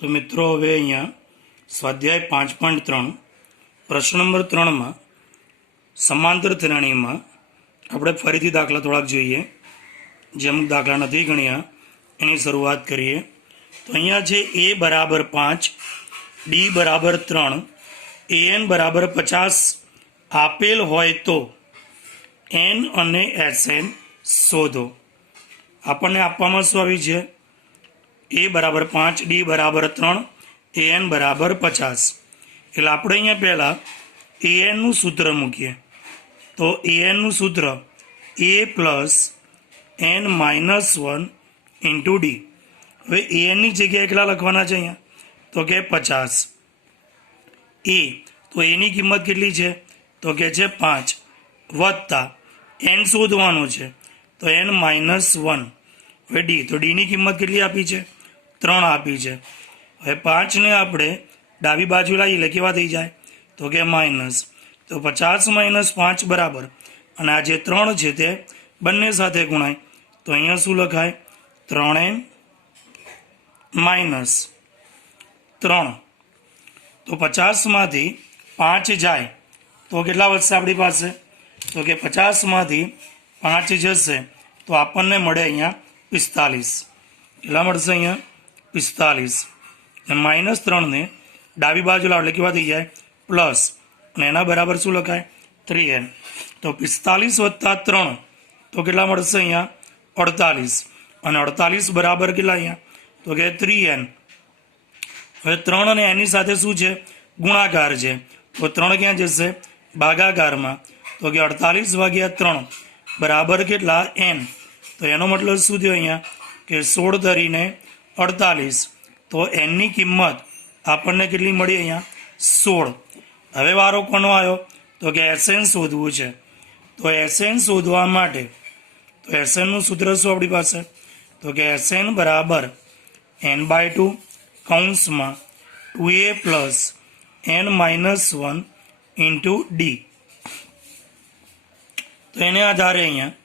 तो मित्रों हवे अहींया स्वाध्याय 5.3 प्रश्न नंबर 3 में समांतर श्रेणी में આપણે ફરીથી દાખલા થોડાક જોઈએ જે અમુક દાખલા નથી ગણ્યા એની શરૂઆત કરીએ તો અહીંયા છે a બરાબર 5 d બરાબર 3 an બરાબર 50 આપેલ હોય તો n અને sn શોધો। આપણને આપવામાં શું આવી છે a બરાબર 5 d બરાબર 3 an બરાબર 50 એટલે આપણે અહીંયા પહેલાં an નું સૂત્ર મૂકીએ તો an નું સૂત્ર a plus n minus 1 into D. હવે an ની જગ્યાએ કેટલા લખવાના છે અહીંયા તો કે 50 a તો એની કિંમત કેટલી છે તો કે છે 5 વત્તા n શોધવાનો છે તો n માઇનસ 1। હવે ડી તો ડીની કિંમત કેટલી આપી છે 3 આપી છે। હવે 5 ને આપણે ડાબી બાજુ લાવીએ એટલે કેવા થઈ જાય તો કે માઇનસ તો 50 માઇનસ 5 બરાબર અને આ જે 3 છે તે બંને સાથે ગુણાય તો અહીંયા શું લખાય 3n માઇનસ 3 તો 50 માંથી 5 જાય તો કેટલા વધશે આપણી પાસે તો કે 50 માંથી 5 જશે તો આપણને મળે અહીંયા 45। કેટલા મળશે અહીંયા 45 માઇનસ 3 ને ડાબી બાજુ લાવ એટલે કેવા થઈ જાય પ્લસ અને એના બરાબર શું લખાય 3n તો 45 વત્તા 3 તો કેટલા મળશે અહીંયા 48 અને 48 બરાબર કેટલા અહીંયા તો કે 3n। હવે 3 અને એની સાથે શું છે ગુણાકાર છે તો 3 ક્યાં જશે ભાગાકારમાં તો કે 48 ભાગ્યા 3 બરાબર કેટલા n તો એનો મતલબ શું થયો અહીંયા કે 16 ધરીને 48 તો n ની કિંમત આપણને કેટલી મળી અહીંયા 16। હવે વારો કોનો આવ્યો તો કે SN શોધવું છે તો SN શોધવા માટે તો SN નું સૂત્ર શું આપણી પાસે તો કે SN બરાબર n/2 કૌંસમાં 2a plus n minus 1 into D. તો એને આધારે અહીંયા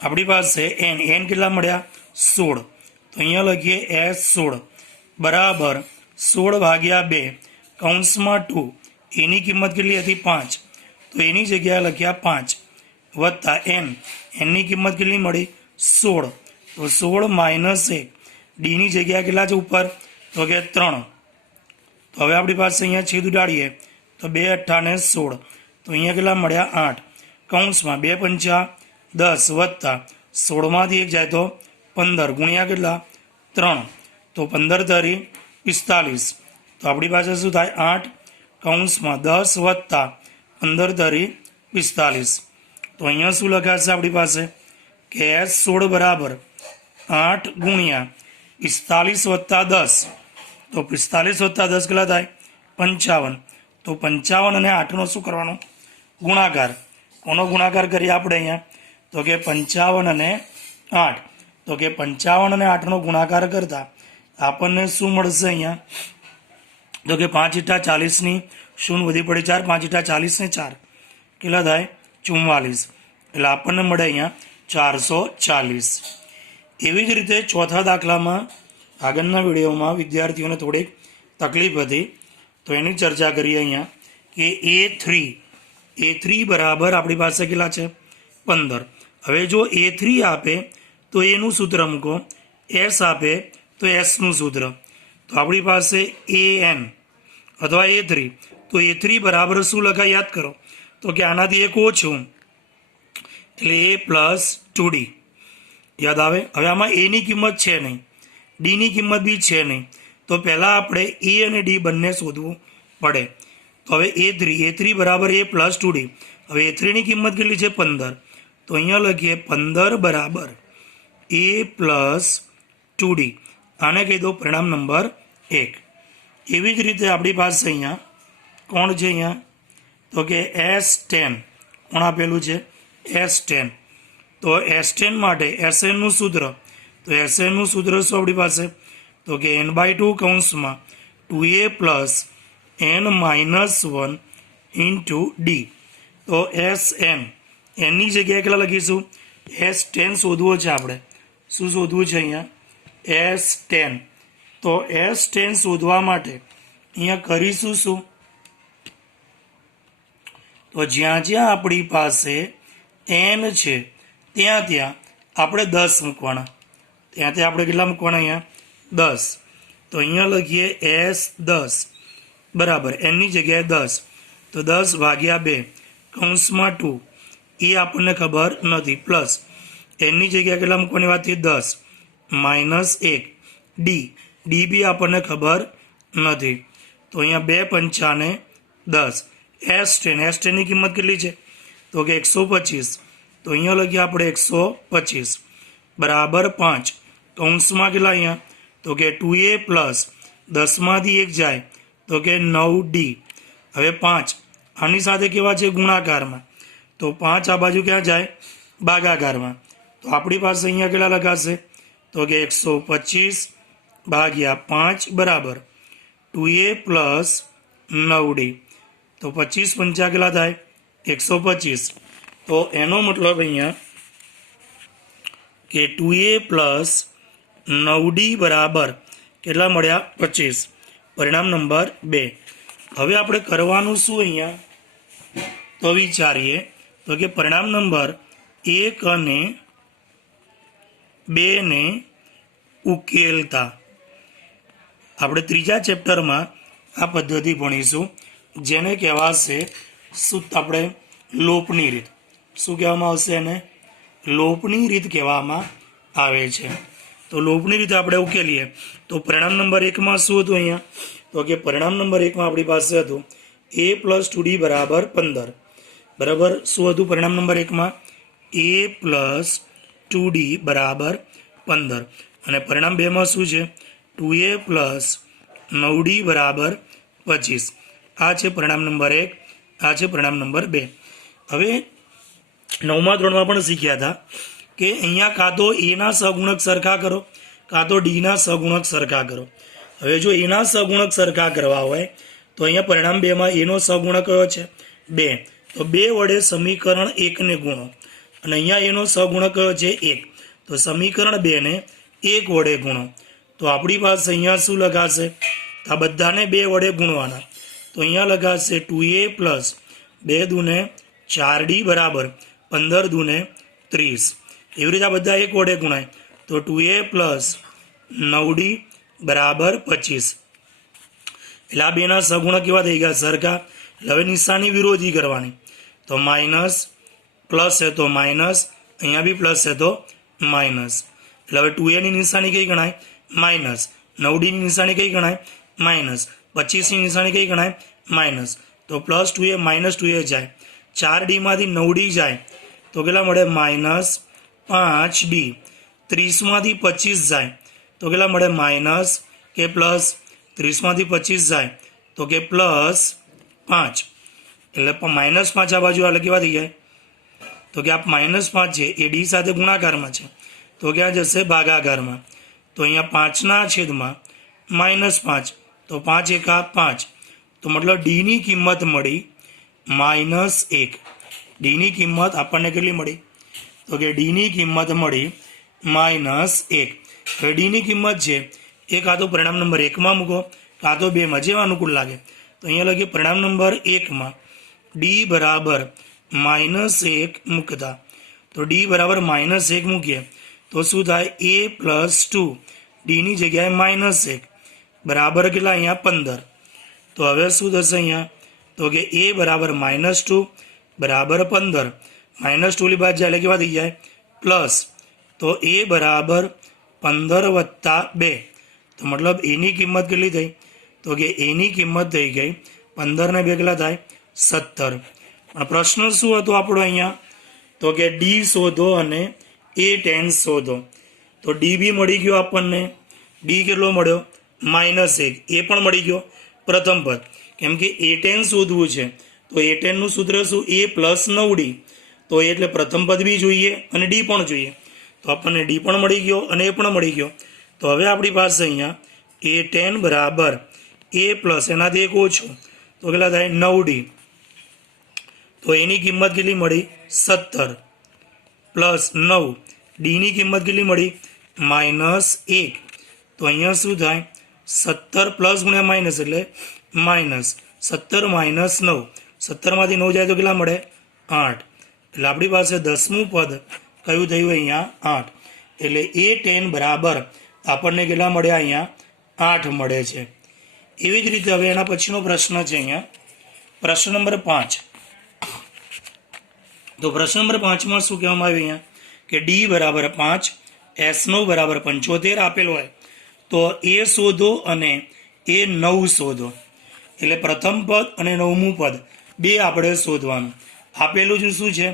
આપણી પાસે n કેટલા મળ્યા 16 તો અહીંયા લખીએ S16 બરાબર 16 ભાગ્યા 2 કૌંસમાં 2 એની કિંમત કેટલી હતી 5 તો એની જગ્યાએ લખ્યા 5 વત્તા એનની કિંમત કેટલી મળી 16 તો 16 માઇનસ 1 ડીની જગ્યાએ કેટલા છે ઉપર તો કે 3 તો હવે આપણી પાસે અહીંયા છેદ ઉડાડીએ તો 2 × 8 = 16 તો અહીંયા કેટલા મળ્યા 8 કૌંસમાં 2 × 5 = 10 વત્તા 16 માંથી 1 જાય તો 15 ગુણ્યા કેટલા 3 તો 15 તરી 45 તો આપણી પાસે શું થાય 8 કૌંસમાં 10 વત્તા 15 તરી 45 તો અહીંયા શું લખાશે આપણી પાસે કે S16 બરાબર 8 ગુણ્યા 45 વત્તા 10 તો 45 વત્તા 10 કેટલા થાય 55 તો 55 અને 8નો શું કરવાનો ગુણાકાર કોનો ગુણાકાર કરીએ આપણે અહીંયા તો કે 55 અને 8 તો કે 55 અને 8નો ગુણાકાર કરતા આપણને શું મળશે અહીંયા તો કે 5 × 40 ની શૂન્ય વધી પડે 4 5 × 40 ને 4 કેટલા થાય 44 એટલે આપણને મળે અહીંયા 440। એવી જ રીતે ચોથા દાખલામાં આગળના વિડીયોમાં વિદ્યાર્થીઓને થોડીક તકલીફ હતી તો એની ચર્ચા કરીએ અહીંયા કે A3 બરાબર આપણી પાસે કેટલા છે 15। હવે જો A3 આપે તો એનું સૂત્ર મૂકો S આપે તો S નું સૂત્ર તો આપણી પાસે AN અથવા A3 તો A3 બરાબર શું લખાય યાદ કરો તો કે આનાથી એક ઓછું એટલે A પ્લસ 2D યાદ આવે। હવે આમાં એની કિંમત છે નહીં ડીની કિંમત બી છે નહીં તો પહેલાં આપણે એ અને ડી બંને શોધવું પડે તો હવે A3 બરાબર A પ્લસ 2D। હવે A3ની કિંમત કેટલી છે 15 તો અહીંયા લખીએ 15 બરાબર A પ્લસ 2D આને કહી દો પરિણામ નંબર 1। એવી જ રીતે આપણી પાસે અહીંયા કોણ છે અહીંયા તો કે S10 કોણ આપેલું છે S10 તો S10 માટે SN નું સૂત્ર તો SN નું સૂત્ર શું આપણી પાસે તો કે n/2 કૌંસમાં 2a plus n minus 1 into D. તો SN એની જગ્યાએ કેટલા લખીશું S10 શોધવો છે આપણે શું શોધવું છે અહીંયા S10 તો S10 શોધવા માટે અહીંયા કરીશું શું? તો જ્યાં જ્યાં આપણી પાસે n છે ત્યાં ત્યાં આપણે 10 મૂકવાના. ત્યાં ત્યાં આપણે કેટલા મૂકવાના? અહીંયા 10. તો અહીંયા લખીએ S10 બરાબર એનની જગ્યાએ 10. તો 10 ભાગ્યા 2 કૌંસમાં 2 એ આપણને ખબર નથી, પ્લસ એનની જગ્યાએ કેટલા મૂકવાની વાત છે? 10 માઇનસ 1 ડી બી આપણને ખબર નથી. તો અહીંયા 2 પંચાને 10. S10 ની કિંમત કેટલી છે? તો કે 125. તો અહીંયા લખીએ આપણે 125 બરાબર 5 કૌંસમાં કેટલા અહીંયા? તો કે 2a પ્લસ 10માંથી 1 જાય તો કે 9d. હવે 5 આની સાથે કેવા છે? ગુણાકારમાં. તો 5 આ બાજુ ક્યાં જાય? ભાગાકારમાં. તો આપણી પાસે અહીંયા કેટલા લખાશે? તો કે 125 ભાગ્યા 5 બરાબર 2a પ્લસ 9d. તો 25 પંચા કેટલા થાય? 125. તો એનો મતલબ અહીંયા કે 2a પ્લસ 9d બરાબર કેટલા મળ્યા? 25. પરિણામ નંબર 2. હવે આપણે કરવાનું શું અહીંયા? તો વિચારીએ. તો કે પરિણામ નંબર 1 અને 2 ને ઉકેલતા આપણે ત્રીજા ચેપ્ટરમાં આ પદ્ધતિ ભણીશું, જેને કહેવાશે આપણે લોપની રીત. શું કહેવામાં આવશે? એને લોપની રીત કહેવામાં આવે છે. તો લોપની રીતે આપણે ઉકેલીએ. તો પરિણામ નંબર 1માં શું હતું અહીંયા? તો કે પરિણામ નંબર 1માં આપણી પાસે હતું a પ્લસ 2d બરાબર 15. બરાબર શું હતું પરિણામ નંબર 1માં? a પ્લસ 2d બરાબર 15. અને પરિણામ 2માં શું છે? 2a પ્લસ 9d બરાબર 25. આ છે પરિણામ નંબર 1, આ છે પરિણામ નંબર 2. હવે 9મા ધોરણમાં પણ શીખ્યા હતા કે અહીંયા કાં તો એના સહગુણક સરખા કરો કાં તો ડીના સહગુણક સરખા કરો. હવે જો એના સહગુણક સરખા કરવા હોય તો અહીંયા પરિણામ 2માં એનો સહગુણક કયો છે? 2. તો 2 વડે સમીકરણ 1ને ગુણો અને અહીંયા એનો સહગુણક કયો છે? 1. તો સમીકરણ 2ને 1 વડે ગુણો. તો આપણી પાસે અહીંયા શું લખાશે? આ બધાને 2 વડે ગુણવાના. તો અહીંયા લખાશે 2a પ્લસ 2 દૂને 4d બરાબર 15 દૂને 30. એવી રીતે આ બધા 1 વડે ગુણાય. તો 2a પ્લસ 9d બરાબર 25. એટલે આ બેના સગુણક કેવા થઈ ગયા? સરખા. હવે નિશાની વિરોધી કરવાની. તો માઇનસ પ્લસ છે તો માઇનસ, અહીંયા બી પ્લસ છે તો માઇનસ. એટલે હવે 2a ની નિશાની કઈ ગણાય? માઇનસ. 9d ની નિશાની કઈ ગણાય? માઇનસ. 25 ની નિશાની કઈ ગણાય? માઇનસ. તો પ્લસ 2a માઇનસ 2a જાય. 4d માંથી 9d જાય તો કેટલા મળે? Minus 5d. 30 માંથી 25 જાય તો કેટલા મળે? માઇનસ કે પ્લસ? 30 માંથી 25 જાય તો કે પ્લસ 5. એટલે -5 આ બાજુ એટલે કેવા થઈ જાય? તો કે આ -5 છે એ ડી સાથે ગુણાકારમાં છે તો ક્યાં જશે? ભાગાકારમાં. તો અહીંયા 5ના છેદમાં -5. તો 5 એકા 5. તો મતલબ ડીની કિંમત મળી -1. ડીની કિંમત આપણને કેટલી મળી? તો કે ડીની કિંમત મળી -1. હવે ડીની કિંમત છે એ કાં તો પરિણામ નંબર 1માં મૂકો કાં તો 2માં, જેવા અનુકૂળ લાગે. તો અહીંયા લખીએ પરિણામ નંબર 1માં ડી બરાબર -1 મૂકતા. તો ડી બરાબર -1 મૂકીએ તો શું થાય? a પ્લસ 2 ડીની જગ્યાએ -1 બરાબર કેટલા? અહીંયા 15. તો હવે શું થશે અહીંયા? તો કે a બરાબર -2 બરાબર 15. -2 ની બાદ જાય એટલે કેવા થઈ જાય? પ્લસ. તો a બરાબર 15 વત્તા 2. તો મતલબ એની કિંમત કેટલી થઈ? તો કે એની કિંમત થઈ ગઈ 15 ને 2 કેટલા થાય? 17. પણ પ્રશ્ન શું હતો આપણો અહીંયા? તો કે ડી શોધો અને a10 શોધો. તો ડી બી મળી ગયો આપણને. ડી કેટલો મળ્યો? -1. એ પણ મળી ગયો પ્રથમ પદ. કેમ કે a10 શોધવું છે તો a10 નું સૂત્ર શું? a plus 9d. તો એટલે પ્રથમ પદ બી જોઈએ અને ડી પણ જોઈએ. તો આપણને ડી પણ મળી ગયો અને એ પણ મળી ગયો. તો હવે આપણી પાસે અહીંયા a10 બરાબર a પ્લસ એનાથી 1 ઓછો તો કેટલા થાય? 9d. તો એની કિંમત કેટલી મળી? 17 પ્લસ 9. ડીની કિંમત કેટલી મળી? -1. તો અહીંયા શું થાય? 17 પ્લસ ગુણ્યા માઇનસ એટલે માઇનસ 17 માઇનસ 9, 17માંથી 9 જાય તો કેટલા મળે 8, એટલે આપણી પાસે 10મું પદ કયું થયું અહીંયા 8, એટલે A10 બરાબર આપણને કેટલા મળ્યા અહીંયા 8 મળે છે. એવી જ રીતે હવે એના પછીનો પ્રશ્ન છે અહીંયા પ્રશ્ન નંબર 5. તો પ્રશ્ન નંબર 5માં શું કહેવામાં આવ્યું અહીંયા કે ડી બરાબર 5, S9 બરાબર 75 આપેલ હોય તો એ શોધો અને A9 શોધો. એટલે પ્રથમ પદ અને 9મું પદ બે આપણે શોધવાનું. આપેલું જ શું છે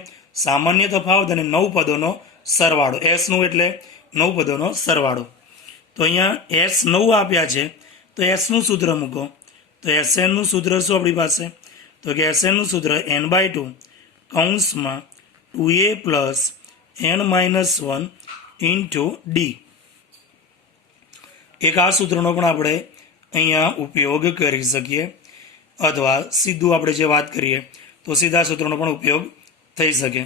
સામાન્ય તફાવત અને 9 પદોનો સરવાળો. S9 એટલે 9 પદોનો સરવાળો. તો અહીંયા S9 આપ્યા છે તો Sનું સૂત્ર મૂકો. તો Snનું સૂત્ર શું આપણી પાસે તો કે Snનું સૂત્ર n/2 કૌંસમાં 2a plus n-1 into D. એક આ સૂત્રનો પણ આપણે અહીંયા ઉપયોગ કરી શકીએ અથવા સીધું આપણે જે વાત કરીએ તો સીધા સૂત્રનો પણ ઉપયોગ થઈ શકે.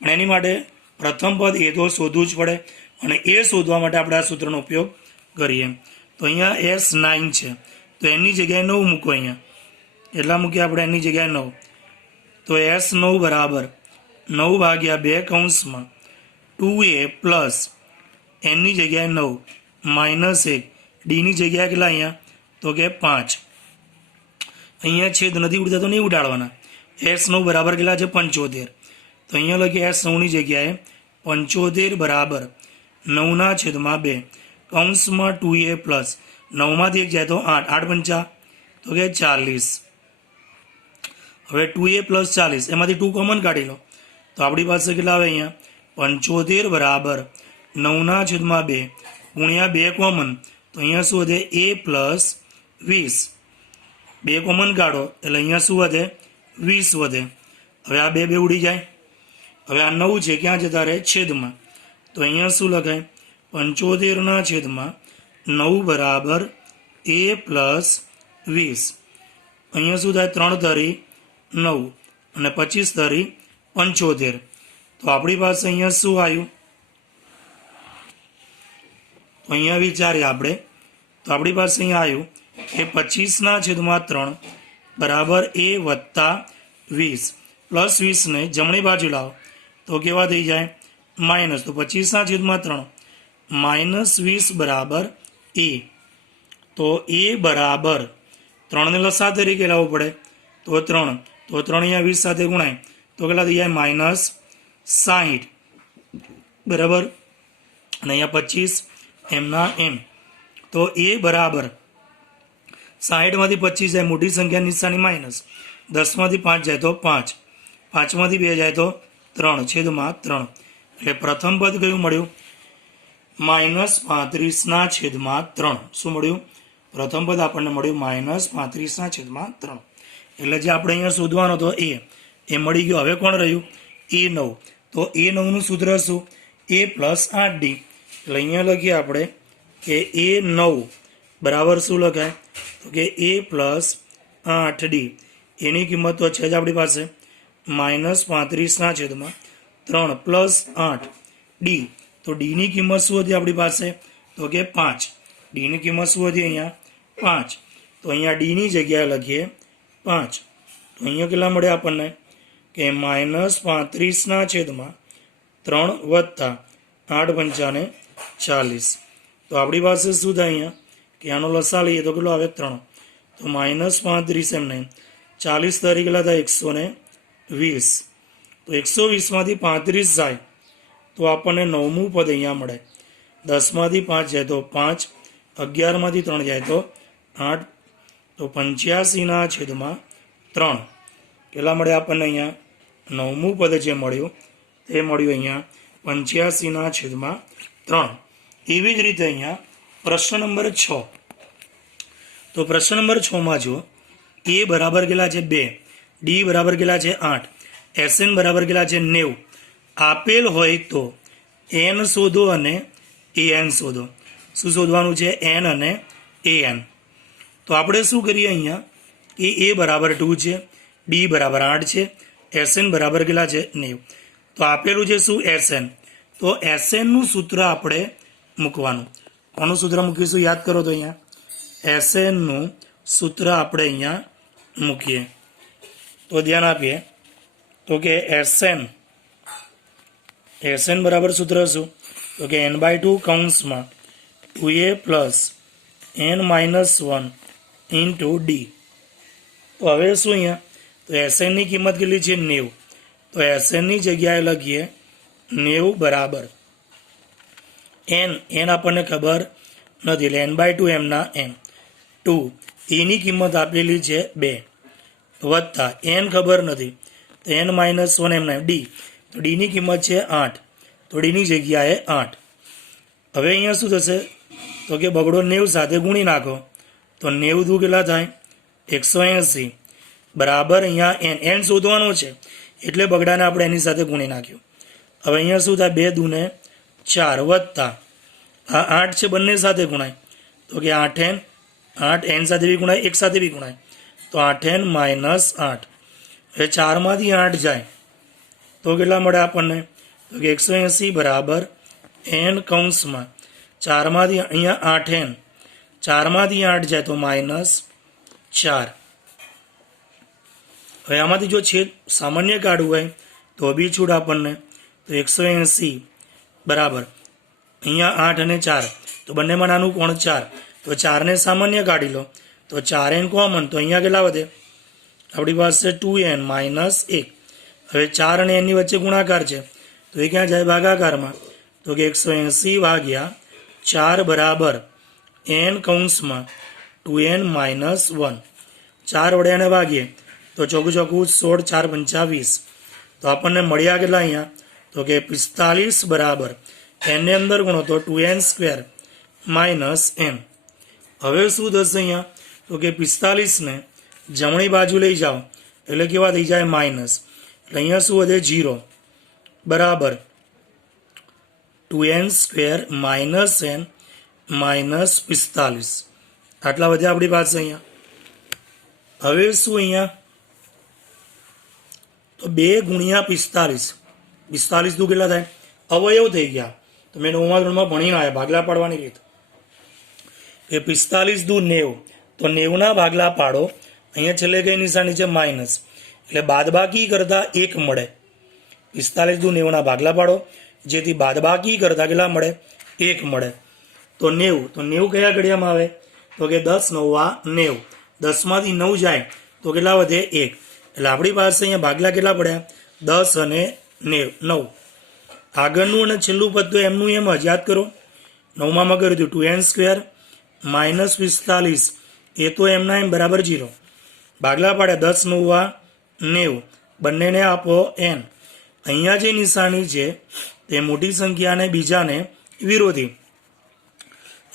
પણ એની માટે પ્રથમ પદ એ તો શોધવું જ પડે અને એ શોધવા માટે આપણે આ સૂત્રનો ઉપયોગ કરીએ. તો અહીંયા S9 છે તો એની જગ્યાએ 9 મૂકો. અહીંયા એટલા મૂકીએ આપણે એની જગ્યાએ 9. તો S9 બરાબર 9/2 કૌંસમાં 2a પ્લસ એની જગ્યાએ 9 માઇનસ 1 ડીની જગ્યાએ કેટલા અહીંયા તો કે 5. અહીંયા છેદ નથી ઉડતા તો નહીં ઉડાડવાના. S9 બરાબર કેટલા છે 75. તો અહીંયા લખીએ S9ની જગ્યાએ 75 બરાબર 9/2 કૌંસમાં 2a પ્લસ 9માંથી 1 જાય તો 8, 8 પંચા તો કે 40. હવે 2a પ્લસ 40 એમાંથી 2 કોમન કાઢી લો તો આપણી પાસે કેટલા આવે અહીંયા 75 બરાબર 9/2 ગુણ્યા 2 કોમન તો અહીંયા શું વધે a પ્લસ 20. 2 કોમન કાઢો એટલે અહીંયા શું વધે 20 વધે. હવે આ 2 ઉડી જાય. હવે આ 9 છે ક્યાં જતા રહે છેદમાં. તો અહીંયા શું લખાય 75/9 બરાબર a પ્લસ 20. અહીંયા શું થાય 3 તરી 9 અને 25 તરી 75. તો આપણી પાસે અહીંયા શું આવ્યું તો અહીંયા વિચારીએ આપણે તો આપણી પાસે અહીંયા આવ્યું કે 25/3 બરાબર a વત્તા 20 પ્લસ 20 ને જમણી બાજુ લાવો તો કેવા થઈ જાય માઇનસ. તો 25/3 માઇનસ 20 બરાબર a. તો a બરાબર 3 ને લસા તરીકે લાવવું પડે તો 3. તો 3 અહીંયા 20 સાથે ગુણાય તો કેટલા થઈ જાય -60 બરાબર. અને અહીંયા 25 એમના એમ. તો a બરાબર 60માંથી 25 જાય મોટી સંખ્યા નિશાની માઇનસ. 10માંથી 5 જાય તો 5, 5માંથી 2 જાય તો 3/3. એટલે પ્રથમ પદ કયું મળ્યું -35/3. શું મળ્યું પ્રથમ પદ આપણને મળ્યું -35/3. એટલે જે આપણે અહીંયા શોધવાનો હતો એ મળી ગયો. હવે કોણ રહ્યું A9. તો A9નું સૂત્ર શું a પ્લસ 8d. એટલે અહીંયા લખીએ આપણે કે A9 બરાબર શું લખાય તો કે a પ્લસ 8d. એની કિંમત તો છે જ આપણી પાસે -35/3 પ્લસ 8d. તો ડીની કિંમત શું હતી આપણી પાસે તો કે 5. ડીની કિંમત શું હતી અહીંયા 5. તો અહીંયા ડીની જગ્યાએ લખીએ 5. તો અહીંયા કેટલા મળે આપણને કે -35/3 વત્તા 8 પંચાને 40. તો આપણી પાસે શું થાય અહીંયા કે આનો લસા લઈએ તો કેટલો આવે 3. તો -35 એમ નહીં 40 તરીકે કેટલા થાય 120. તો 120માંથી 35 જાય તો આપણને 9મું પદ અહીંયા મળે. 10માંથી 5 જાય તો 5, 11માંથી 3 જાય તો 8. તો 85/3 કેટલા મળે આપણને અહીંયા 9મું પદ જે મળ્યું તે મળ્યું અહીંયા 85/3. એવી જ રીતે અહીંયા પ્રશ્ન નંબર 6. તો પ્રશ્ન નંબર 6માં જુઓ a બરાબર કેટલા છે 2, d બરાબર કેટલા છે 8, Sn બરાબર કેટલા છે 90 આપેલ હોય તો n શોધો અને an શોધો. શું શોધવાનું છે n અને an. તો આપણે શું કરીએ અહીંયા કે a બરાબર 2 છે, d બરાબર 8 છે, Sn બરાબર કેટલા છે 90. તો આપેલું છે શું Sn. તો Sn નું સૂત્ર આપણે મૂકવાનું. કોનું સૂત્ર મૂકીશું યાદ કરો તો અહીંયા એસએનનું સૂત્ર આપણે અહીંયા મૂકીએ. તો ધ્યાન આપીએ તો કે એસએન બરાબર સૂત્ર શું? તો કે n/2 કૌંસમાં 2a plus n-1 into D. તો હવે શું અહીંયા? તો એસએનની કિંમત કેટલી છે? 90. તો એસએનની જગ્યાએ લખીએ 90 બરાબર n આપણને ખબર નથી એટલે n/2 એમના n 2 એની કિંમત આપેલી છે 2 વત્તા n ખબર નથી તો n-1 એમના ડી. તો ડીની કિંમત છે 8. તો ડીની જગ્યાએ 8. હવે અહીંયા શું થશે? તો કે બગડો 90 સાથે ગુણી નાખો તો 90 દુ કેટલા થાય? 180 બરાબર અહીંયા n શોધવાનો છે એટલે બગડાને આપણે એની સાથે ગુણી નાખ્યું. હવે અહીંયા શું થાય? 2 દુને 4 વત્તા આ 8 છે બંને સાથે ગુણાય તો કે 8n સાથે બી ગુણાય 1 સાથે બી ગુણાય તો 8n - 8. હવે 4માંથી 8 જાય તો કેટલા મળે આપણને? તો કે 180 બરાબર n કૌંસમાં 4માંથી અહીંયા 8n 4માંથી 8 જાય તો -4. હવે આમાંથી જો છેદ સામાન્ય કાઢવું હોય તો બી છૂટ આપણને તો 180 બરાબર અહીંયા 8 અને 4 તો બંનેમાં નાનું કોણ 4 તો 4ને સામાન્ય કાઢી લો તો 4n કોમન તો અહીંયા કેટલા વધે? આપણી પાસે 2n - 1. હવે 4 અને n ની વચ્ચે ગુણાકાર છે તો એ ક્યાં જાય? ભાગાકારમાં. તો કે 180 ભાગ્યા 4 બરાબર n કૌંસમાં 2n - 1. 4 વડે એને ભાગીએ તો ચોખ્ખું 16 4 25 તો આપણને મળ્યા કેટલા અહીંયા? તો કે 45 બરાબર n ને અંદર ગુણો તો 2n² - n. હવે શું થશે અહીંયા? તો કે 45 ને જમણી બાજુ લઈ જાઓ એટલે કેવા થઈ જાય? માઇનસ. એટલે અહીંયા શું વધે? 0 બરાબર 2n² - n -45. આટલા વધ્યા આપણી પાસે અહીંયા. હવે શું અહીંયા? તો 2 ગુણ્યા 45 45 દુ કેટલા થાય? અવયવ થઈ ગયા. તો મેં 9મા ધોરણમાં ભણીને આવ્યા ભાગલા પાડવાની રીત કે 45 દુ 90 તો 90ના ભાગલા પાડો. અહીંયા છેલ્લે કઈ નિશાની છે? માઇનસ. એટલે બાદબાકી કરતા 1 મળે. 45 દુ 90ના ભાગલા પાડો જેથી બાદબાકી કરતા કેટલા મળે? 1 મળે. તો 90 તો 90 કયા ઘડિયામાં આવે? તો કે 10 9 90. 10માંથી 9 જાય તો કેટલા વધે? 1. એટલે આપણી પાસે અહીંયા ભાગલા કેટલા પડ્યા? 10 અને 9. આગળનું અને છેલ્લું પદ તો એમનું એમ જ યાદ કરો. 9માં કર્યું હતું 2n² - 45 એ તો એમના એમ બરાબર 0. ભાગલા પાડ્યા 10 9 90 બંનેને આપો n. અહીંયા જે નિશાની છે તે મોટી સંખ્યાને બીજાને વિરોધી.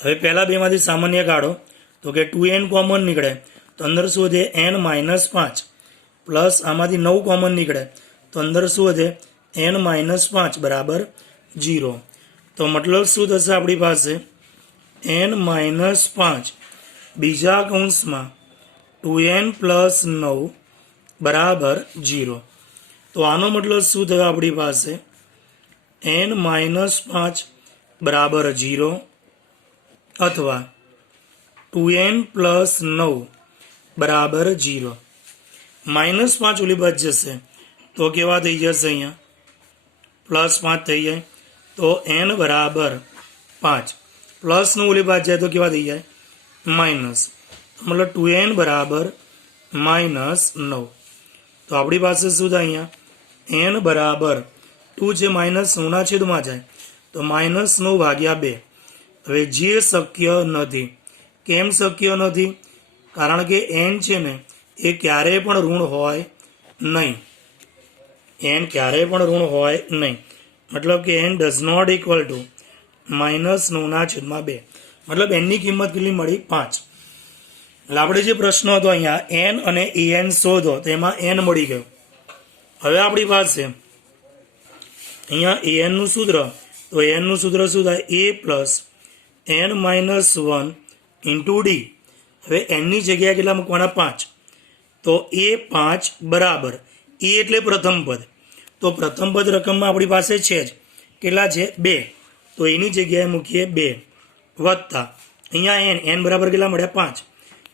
હવે પહેલા બેમાંથી સામાન્ય કાઢો તો કે 2n કોમન નીકળે તો અંદર શું વધે? n - 5 પ્લસ આમાંથી 9 કોમન નીકળે તો અંદર શું વધે? n - 5 બરાબર 0. તો મતલબ શું થશે આપણી પાસે? n - 5 બીજા કૌંસમાં 2n + 9 બરાબર 0. તો આનો મતલબ શું થયો આપણી પાસે? n - 5 બરાબર 0 અથવા 2n + 9 બરાબર 0. -5 ઓલી બાદ જશે તો કેવા થઈ જશે? અહીંયા +5 થઈ જાય તો n બરાબર 5 પ્લસનું ઓલી બાદ જાય તો કેવા થઈ જાય? માઇનસ. મતલબ 2n બરાબર -9. તો આપણી પાસે શું થાય? અહીંયા n બરાબર 2 છે -9ના છેદમાં જાય તો -9 ભાગ્યા 2. હવે જે શક્ય નથી. કેમ શક્ય નથી? કારણ કે n છે ને એ ક્યારેય પણ ઋણ હોય નહીં. n ક્યારેય પણ ઋણ હોય નહીં. મતલબ કે n does not equal to -9/2. મતલબ n ની કિંમત કેટલી મળી? 5. એટલે આપણે જે પ્રશ્ન હતો અહીંયા n અને an શોધો તેમાં n મળી ગયો. હવે આપણી પાસે અહીંયા an નું સૂત્ર તો n નું સૂત્ર શું થાય? a + n-1 × d. હવે n ની જગ્યાએ કેટલા મૂકવાના? 5. તો a5 બરાબર એ એટલે પ્રથમ પદ. તો પ્રથમ પદ રકમમાં આપણી પાસે છે જ કેટલા છે? 2. તો એની જગ્યાએ મૂકીએ 2 વત્તા અહીંયા n બરાબર કેટલા મળ્યા? 5.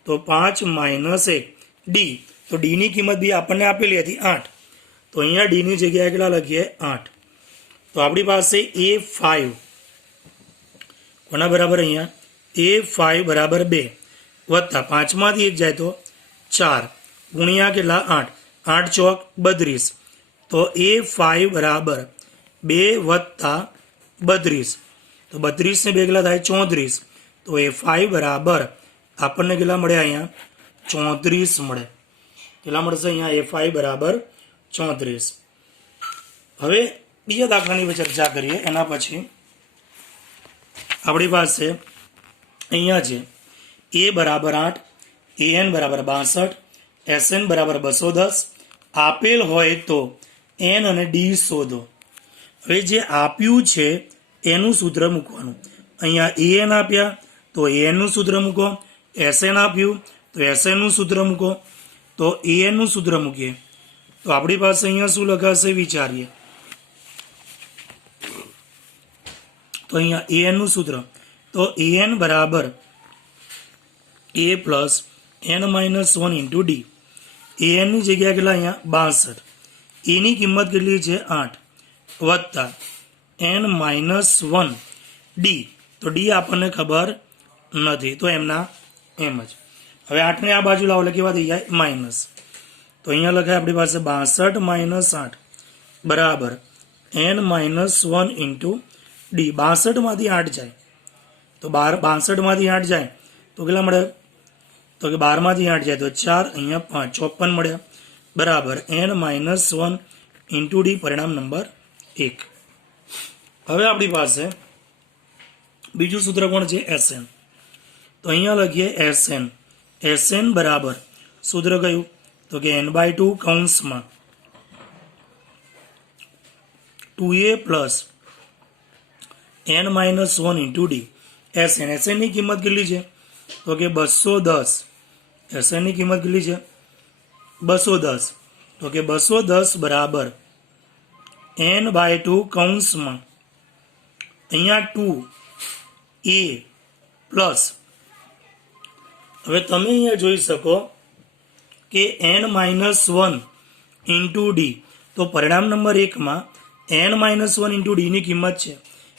તો 5 માઇનસ 1 ડી, તો ડીની કિંમત બી આપણને આપેલી હતી 8, તો અહીંયા ડીની જગ્યાએ કેટલા લખીએ 8. તો આપણી પાસે A5 કોના બરાબર અહીંયા A5 બરાબર 2 વત્તા 5માંથી 1 જાય તો 4 ગુણ્યા કેટલા 8, 8 ચોક 32, તો A5 બરાબર 2 વત્તા 32, તો 32 ને 2 કેટલા થાય 34, તો A5 બરાબર આપણને કેટલા મળે અહીંયા 34 મળે. કેટલા મળશે અહીંયા A5 બરાબર 34. હવે બીજા દાખલાની ચર્ચા કરીએ. એના પછી આપણી પાસે અહીંયા છે A બરાબર 8, AN બરાબર 62, SN બરાબર 210 આપેલ હોય તો N અને D શોધો. હવે જે આપ્યું છે એનું સૂત્ર મૂકવાનું. અહીંયા AN આપ્યા તો AN નું સૂત્ર મૂકો, SN આપ્યું તો SN નું સૂત્ર મૂકો. તો AN નું સૂત્ર મૂકીએ તો આપણી પાસે અહીંયા શું લખાશે વિચારીએ. તો અહીંયા AN નું સૂત્ર, તો AN બરાબર A plus N-1 into D. AN ની જગ્યા કેટલા અહીંયા 62, એની કિંમત કેટલી છે 8 વત્તા N-1 ડી, તો ડી આપણને ખબર નથી તો એમના એમ જ. હવે 8 ને આ બાજુ લાવો એટલે કેવા થઈ જાય માઇનસ, તો અહીંયા લખાય આપણી પાસે 62 માઇનસ 8 બરાબર N-1 ઇન્ટુ ડી. 62 માંથી 8 જાય તો 62 માંથી 8 જાય તો કેટલા મળે, તો કે 12 માંથી 8 જાય તો 4, અહીંયા 5, 54 મળ્યા બરાબર N-1 ઇન્ટુ ડી, પરિણામ નંબર 1. હવે આપણી પાસે બીજું સૂત્ર કોણ છે SN, તો અહીંયા લખીએ SN. SN બરાબર સૂત્ર કયું, તો કે n/2 કૌંસમાં 2a plus N-1 into D. SN ની કિંમત કેટલી છે, તો કે 210. SN ની કિંમત કેટલી છે 210, તો કે 210 બરાબર n/2 કૌંસમાં અહીંયા 2a પ્લસ, હવે તમે અહીંયા જોઈ શકો કે N-1 ઇન્ટુ ડી, તો પરિણામ નંબર 1માં N-1 ઇન્ટુ ડીની કિંમત છે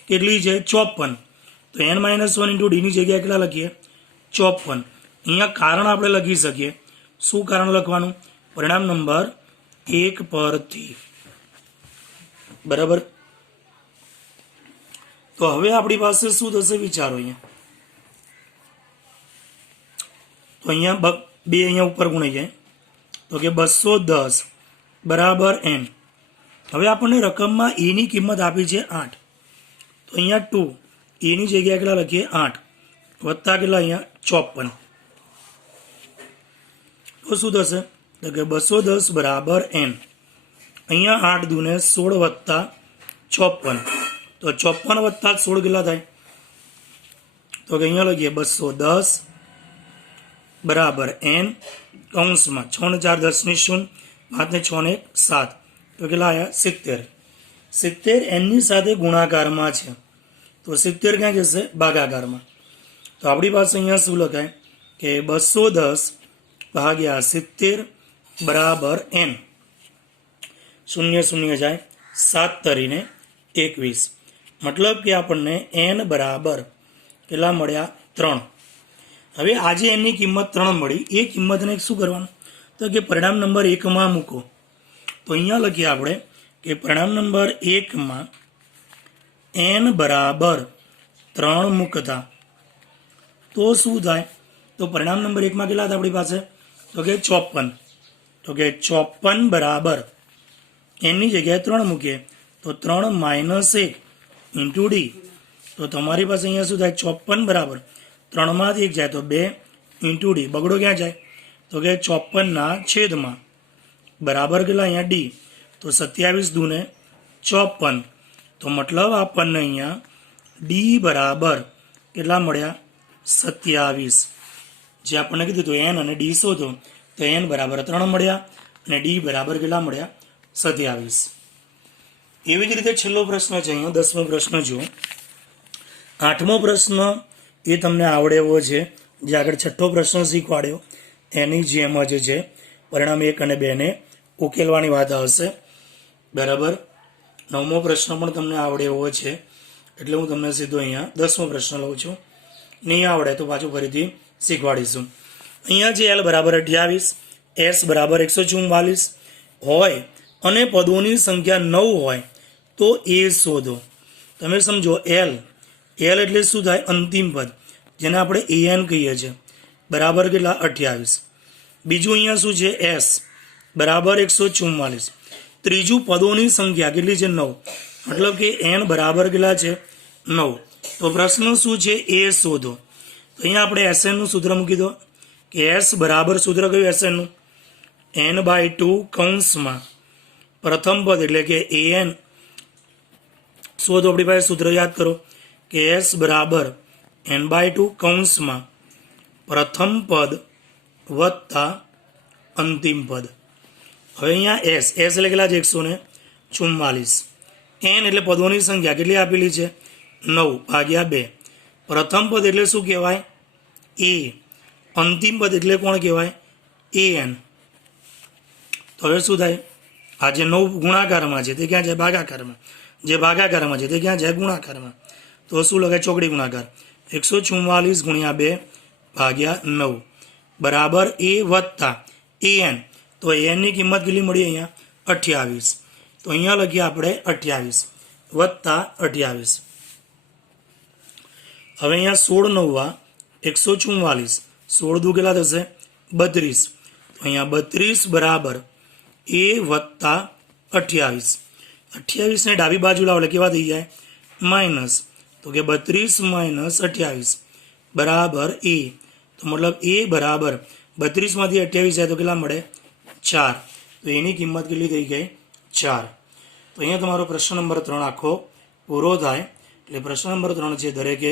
કેટલી છે 54, તો N-1 ઇન્ટુ ડીની જગ્યાએ કેટલા લખીએ 54. અહીંયા કારણ આપણે લખી શકીએ. શું કારણ લખવાનું, પરિણામ નંબર 1 પરથી બરાબર. તો હવે આપણી પાસે શું થશે વિચારો. અહીંયા તો અહીંયા 2 અહીંયા ઉપર ગુણાઈ જાય તો કે 210 બરાબર N. હવે આપણને રકમમાં A ની કિંમત આપી છે 8, તો અહીંયા 2 A ની જગ્યાએ કેટલા લખીએ 8 વત્તા કેટલા અહીંયા 54, તો શું થશે, તો કે 210 બરાબર N. અહીંયા 8 દૂને 16 વત્તા 54, તો 54 વત્તા 16 કેટલા થાય, તો કે અહીંયા લખીએ 210 બરાબર N કૌંસમાં 6 ને 4 10 ની 0, 5 ને 6 ને 7, તો કેટલા આવ્યા 70. 70 N ની સાથે ગુણાકારમાં છે તો 70 ક્યાં જશે ભાગાકારમાં. તો આપણી પાસે અહીંયા શું લખાય કે 210 ભાગ્યા 70 બરાબર N. 0 0 જાય 7 તરીને 21, મતલબ કે આપણને N બરાબર કેટલા મળ્યા 3. હવે આજે એની કિંમત 3 મળી, એ કિંમતને શું કરવાનું, તો કે પરિણામ નંબર 1માં મૂકો. તો અહીંયા લખીએ આપણે કે પરિણામ નંબર 1માં N બરાબર 3 મૂકતા તો શું થાય, તો પરિણામ નંબર 1માં કેટલા હતા આપણી પાસે, તો કે 54, તો કે 54 બરાબર એની જગ્યાએ 3 મૂકીએ તો 3 માઇનસ 1 ઇન્ટુ ડી, તો તમારી પાસે અહીંયા શું થાય 54 બરાબર 3 માંથી 1 જાય તો 2 ઇન્ટુ ડી, બગડો ક્યાં જાય, તો કે 54 ના છેદમાં બરાબર કેટલા અહીંયા ડી, તો 27 દૂને 54, તો મતલબ આપણને અહીંયા ડી બરાબર કેટલા મળ્યા 27. જે આપણને કીધું તો N અને ડી શોધો, તો N બરાબર 3 મળ્યા અને ડી બરાબર કેટલા મળ્યા 27. એવી જ રીતે છેલ્લો પ્રશ્ન છે અહીંયા 10મો પ્રશ્ન જુઓ. 8મો પ્રશ્ન એ તમને આવડે એવો છે, જે આગળ છઠ્ઠો પ્રશ્ન શીખવાડ્યો એની જેમ જ છે પરિણામ 1 અને 2 ને ઉકેલવાની વાત આવશે. બરાબર. 9મો પ્રશ્ન પણ તમને આવડે એવો છે એટલે હું તમને સીધો અહીંયા 10મો પ્રશ્ન લઉં છું. નહીં આવડે તો પાછું ફરીથી શીખવાડીશું. અહીંયા જે L બરાબર 28, S બરાબર 144 હોય અને પદોની સંખ્યા 9 હોય તો એ શોધો. તમે સમજો L એટલે શું થાય? અંતિમ પદ, જેને આપણે AN કહીએ છીએ, બરાબર કેટલા? 28. બીજું અહીંયા શું છે? S બરાબર 144. ત્રીજું પદોની સંખ્યા કેટલી છે? 9. મતલબ કે N બરાબર કેટલા છે? 9. તો પ્રશ્ન શું છે? એ શોધો. તો અહીંયા આપણે SN નું સૂત્ર મૂકી દો કે S બરાબર સૂત્ર કયું SN નું? N/2 કૌંસમાં પ્રથમ પદ એટલે કે AN શોધો. આપણી પાસે સૂત્ર યાદ કરો કે S બરાબર N/2 કૌંસમાં પ્રથમ પદ વત્તા અંતિમ પદ. હવે અહીંયા S એટલે કેટલા છે? 144. N એટલે પદોની સંખ્યા કેટલી આપેલી છે? 9/2. પ્રથમ પદ એટલે શું કહેવાય? A. અંતિમ પદ એટલે કોણ કહેવાય? AN. તો હવે શું થાય? આ જે 9 ગુણાકારમાં છે તે ક્યાં જાય? ભાગાકારમાં. જે ભાગાકારમાં છે તે ક્યાં જાય? ગુણાકારમાં. તો શું લખાય? ચોકડી ગુણાકાર. 144 × 2/9 બરાબર A વત્તા AN. તો AN ની કિંમત કેટલી મળી? અહીંયા 28. તો અહીંયા લખીએ આપણે 28 વત્તા 28. હવે અહીંયા 16 × 9 144. 16 દુ કેટલા થશે? 32. તો અહીંયા 32 બરાબર A વત્તા 28. 28 ને ડાબી બાજુ લાવો એટલે કેવા થઈ જાય? માઇનસ. તો કે 32 - 28 બરાબર A. તો મતલબ A બરાબર 32 માંથી 28 જાય તો કેટલા મળે? 4. તો એની કિંમત કેટલી થઈ ગઈ? 4. તો અહીંયા તમારો પ્રશ્ન નંબર 3 આખો પૂરો થાય. એટલે પ્રશ્ન નંબર 3 છે દરેકે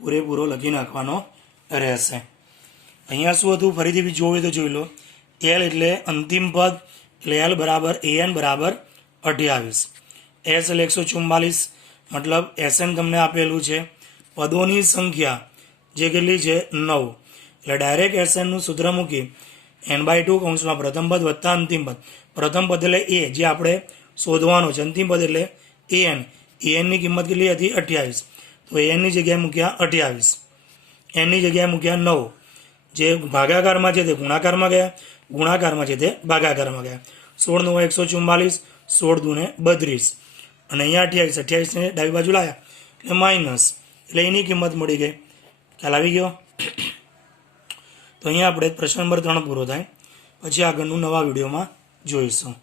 પૂરેપૂરો લખી નાખવાનો રહેશે. અહીંયા શું હતું? ફરીથી બી જોવે તો જોઈ લો. L એટલે અંતિમ પદ એટલે L બરાબર AN બરાબર 28. S એટલે 144 મતલબ SN તમને આપેલું છે. પદોની સંખ્યા જે કેટલી છે? 9. એટલે ડાયરેક્ટ SN નું સૂત્ર મૂકી N/2 કૌંસમાં પ્રથમ પદ વત્તા અંતિમ પદ. પ્રથમ પદ એટલે A જે આપણે શોધવાનું છે. અંતિમ પદ એટલે AN. AN ની કિંમત કેટલી હતી? 28. તો AN ની જગ્યાએ મૂક્યા 28. N ની જગ્યાએ મૂક્યા 9. જે ભાગાકારમાં છે તે ગુણાકારમાં ગયા, ગુણાકારમાં છે તે ભાગાકારમાં ગયા. 16 × 9 144, 16 × 2 32 અને અહીંયા 28 ને ડાબી બાજુ લાવ્યા એટલે માઇનસ. એટલે એની કિંમત મળી ગઈ. ખ્યાલ આવી ગયો? તો અહીંયા આપણે પ્રશ્ન નંબર 3 પૂરો થાય. પછી આગળનું નવા વિડીયોમાં જોઈશું.